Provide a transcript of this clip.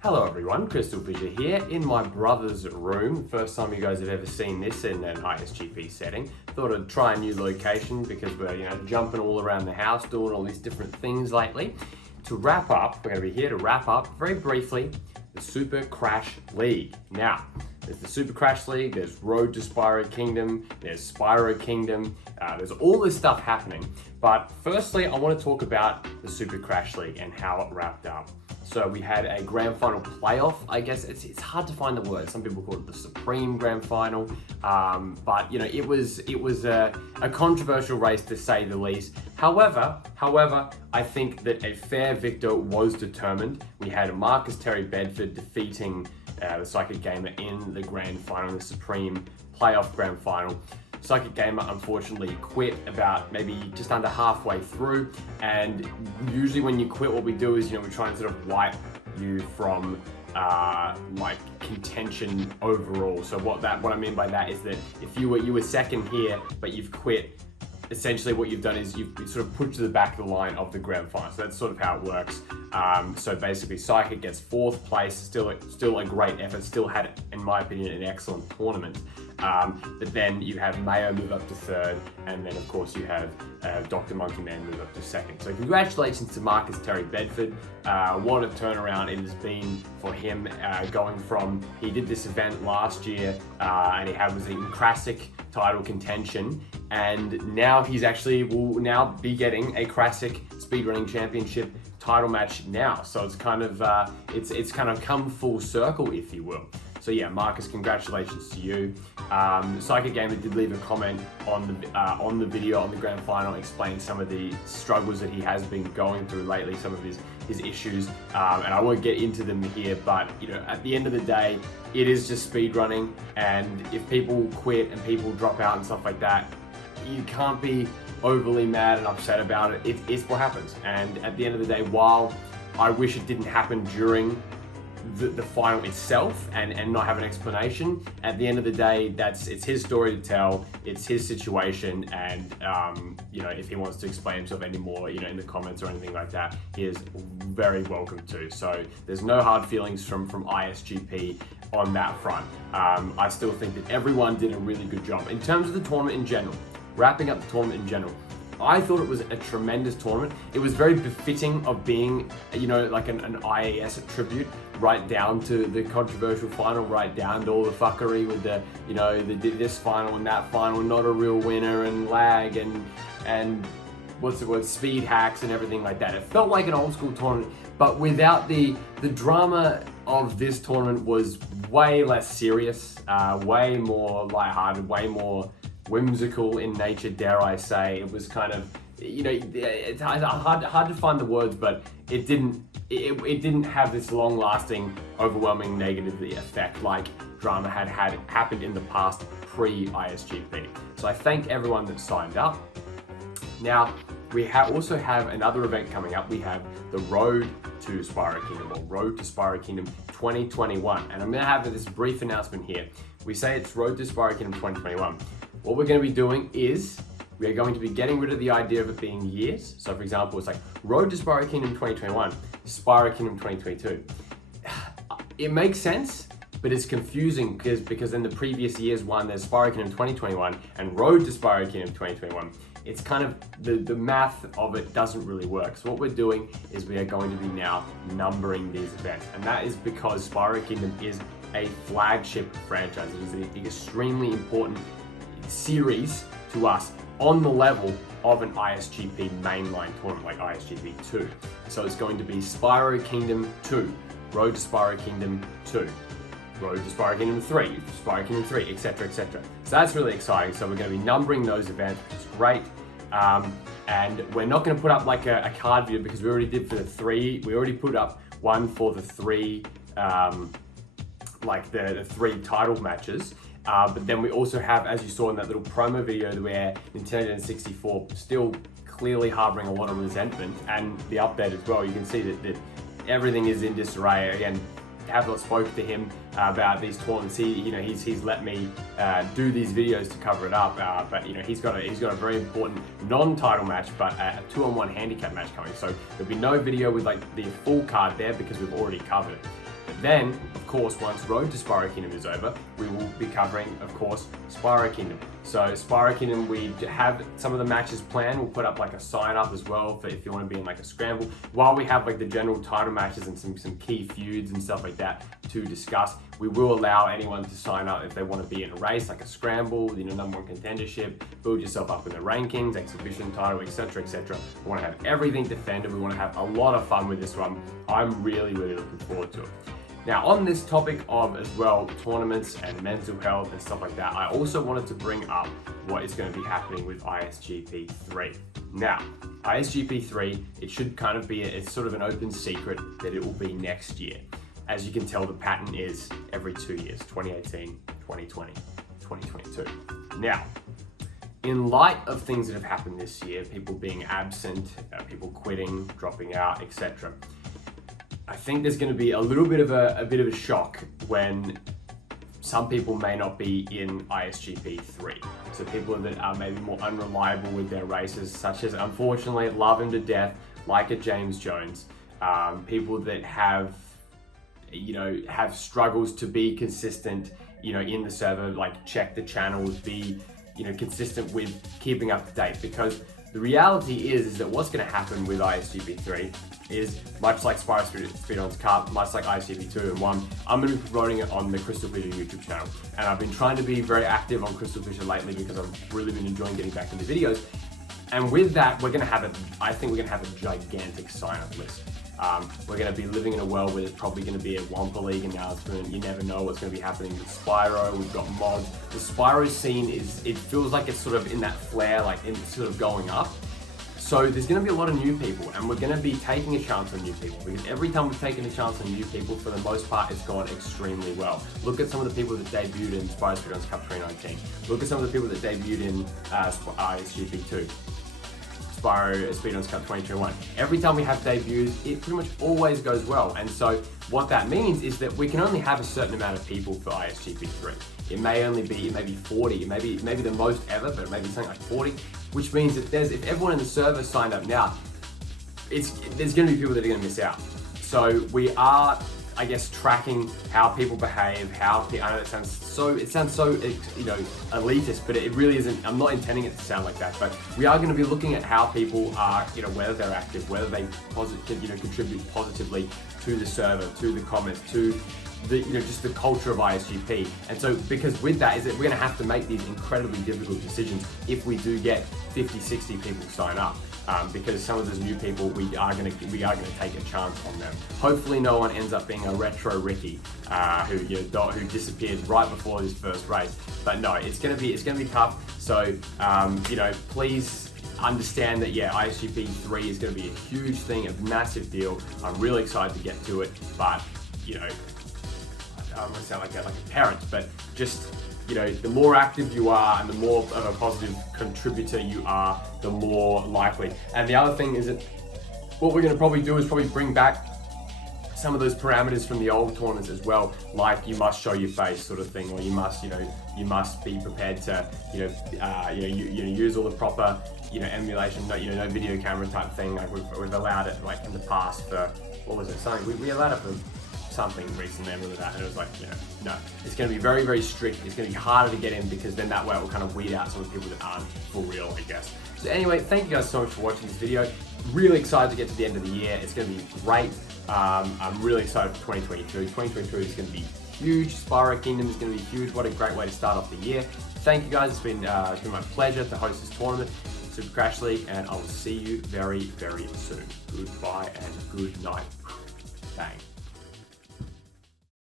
Hello everyone, Crystal Fisher here in my brother's room. First time you guys have ever seen this in an ISGP setting. Thought I'd try a new location because we're jumping all around the house, doing all these different things lately. To wrap up, we're going to be here to wrap up very briefly the Super Crash League. Now, there's the Super Crash League, there's Road to Spyro Kingdom, there's Spyro Kingdom, there's all this stuff happening. But firstly, I want to talk about the Super Crash League and how it wrapped up. So we had a grand final playoff, I guess. It's hard to find the word. Some people call it the Supreme Grand Final. But it was a controversial race to say the least. However, I think that a fair victor was determined. We had Marcus Terry Bedford defeating the Psychic Gamer in the grand final, the Supreme Playoff Grand Final. Psychic Gamer unfortunately quit about maybe just under halfway through, and usually when you quit, what we do is we try and sort of wipe you from like contention overall. So what I mean by that is that if you were second here but you've quit, essentially what you've done is you've sort of put to the back of the line of the grand final. So that's sort of how it works. So basically Psychic gets fourth place, still a great effort, still had, in my opinion, an excellent tournament. But then you have Mayo move up to third, and then of course you have Dr. Monkey Man move up to second. So congratulations to Marcus Terry Bedford. What a turnaround it has been for him, going from, he did this event last year and he was in classic title contention, and now he's actually will now be getting a classic speedrunning championship title match now. So it's kind of it's kind of come full circle, if you will. So yeah, Marcus, congratulations to you. Psychic Gamer did leave a comment on the video on the grand final, explaining some of the struggles that he has been going through lately, some of his issues, and I won't get into them here. But at the end of the day, it is just speedrunning, and if people quit and people drop out and stuff like that, you can't be overly mad and upset about it. It's what happens. And at the end of the day, while I wish it didn't happen during the final itself and not have an explanation, at the end of the day, it's his story to tell, it's his situation, and if he wants to explain himself anymore in the comments or anything like that, he is very welcome to. So there's no hard feelings from ISGP on that front. I still think that everyone did a really good job in terms of the tournament in general. Wrapping up the tournament in general, I thought it was a tremendous tournament. It was very befitting of being, like an IAS tribute, right down to the controversial final, right down to all the fuckery with this final and that final, not a real winner, and lag and what's the word, speed hacks and everything like that. It felt like an old school tournament, but without the drama of this tournament was way less serious, way more lighthearted, way more whimsical in nature, dare I say. It was kind of, it's hard to find the words, but it didn't have this long-lasting, overwhelming negative effect like drama had happened in the past pre-ISGP. So I thank everyone that signed up. Now, we also have another event coming up. We have the Road to Spyro Kingdom, or Road to Spyro Kingdom 2021. And I'm going to have this brief announcement here. We say it's Road to Spyro Kingdom 2021. What we're going to be doing is we are going to be getting rid of the idea of it being years. So for example, it's like Road to Spyro Kingdom 2021, Spyro Kingdom 2022. It makes sense, but it's confusing because in the previous years one, there's Spyro Kingdom 2021 and Road to Spyro Kingdom 2021. It's kind of, the math of it doesn't really work. So what we're doing is we are going to be now numbering these events. And that is because Spyro Kingdom is a flagship franchise. It is an extremely important series to us, on the level of an ISGP mainline tournament like ISGP 2. So it's going to be Spyro Kingdom 2, Road to Spyro Kingdom 2, Road to Spyro Kingdom 3, Spyro Kingdom 3, etc, etc. So that's really exciting. So we're going to be numbering those events, which is great. And we're not going to put up like a card video, because we already did for the 3. We already put up one for the 3, like the 3 title matches. But then we also have, as you saw in that little promo video, where Nintendo 64 still clearly harboring a lot of resentment, and the update as well. You can see that everything is in disarray. Again, have not spoken to him about these tournaments. He's let me do these videos to cover it up. But he's got a very important non-title match, but a 2-on-1 handicap match coming. So there'll be no video with like the full card there because we've already covered it. But Then, of course, once Road to Spyro Kingdom is over, we will be covering, of course, Spyro Kingdom. So Spyro Kingdom, we have some of the matches planned. We'll put up like a sign up as well for if you want to be in like a scramble. While we have like the general title matches and some key feuds and stuff like that to discuss, we will allow anyone to sign up if they want to be in a race, like a scramble, number one contendership, build yourself up in the rankings, exhibition title, etc., etc. We want to have everything defended. We want to have a lot of fun with this one. I'm really looking forward to it. Now, on this topic of as well tournaments and mental health and stuff like that, I also wanted to bring up what is going to be happening with ISGP 3. Now, ISGP 3, it should kind of be, it's sort of an open secret that it will be next year. As you can tell, the pattern is every 2 years, 2018, 2020, 2022. Now, in light of things that have happened this year, people being absent, people quitting, dropping out, etc., I think there's going to be a little bit of a shock when some people may not be in ISGP 3. So people that are maybe more unreliable with their races, such as, unfortunately, love him to death, like a James Jones. People that have struggles to be consistent, in the server, like check the channels, be, consistent with keeping up to date. Because the reality is that what's going to happen with ISGP 3 is, much like Spyro Speedruns Cup, much like ISGP 2 and 1, I'm going to be promoting it on the Crystal Fisher YouTube channel. And I've been trying to be very active on Crystal Fisher lately because I've really been enjoying getting back into videos. And with that, I think we're going to have a gigantic sign-up list. We're going to be living in a world where there's probably going to be a Wampa League announcement. You never know what's going to be happening with Spyro. We've got mods. The Spyro scene it feels like it's sort of in that flare, like it's sort of going up. So there's going to be a lot of new people, and we're going to be taking a chance on new people, because every time we've taken a chance on new people, for the most part, it's gone extremely well. Look at some of the people that debuted in Spyro Speedruns Cup 2019. Look at some of the people that debuted in ISGP 2. Spyro Speedruns Cup 2021. Every time we have debuts, it pretty much always goes well. And so what that means is that we can only have a certain amount of people for ISGP 3. It may only be, maybe 40, maybe the most ever, but maybe something like 40, which means that if everyone in the server signed up now, there's going to be people that are going to miss out. So we are, I guess, tracking how people behave, I know it sounds so elitist, but it really isn't. I'm not intending it to sound like that, but we are going to be looking at how people are, whether they're active, whether they contribute positively to the server, to the comments, to the, just the culture of ISGP. And so, because with that is that we're going to have to make these incredibly difficult decisions if we do get 50, 60 people sign up. Because some of those new people, we are going to take a chance on them. Hopefully, no one ends up being a retro Ricky who disappeared right before his first race. But no, it's going to be tough. So please understand that ISGP 3 is going to be a huge thing, a massive deal. I'm really excited to get to it, but I'm going to sound like a parent, but just. The more active you are and the more of a positive contributor you are, the more likely. And the other thing is that what we're going to probably do is bring back some of those parameters from the old tournaments as well, like you must show your face sort of thing, or you must be prepared to use all the proper emulation, no video camera type thing. Like we've allowed it like in the past for, what was it, something we allowed it for something recently, I remember that, and it was like, no, it's going to be very, very strict. It's going to be harder to get in, because then that way it will kind of weed out some of the people that aren't for real, I guess. So anyway, thank you guys so much for watching this video. Really excited to get to the end of the year. It's going to be great. I'm really excited for 2023. 2023 is going to be huge. Spyro Kingdom is going to be huge. What a great way to start off the year. Thank you guys. It's been my pleasure to host this tournament, Super Crash League, and I will see you very, very soon. Goodbye and good night. Bang.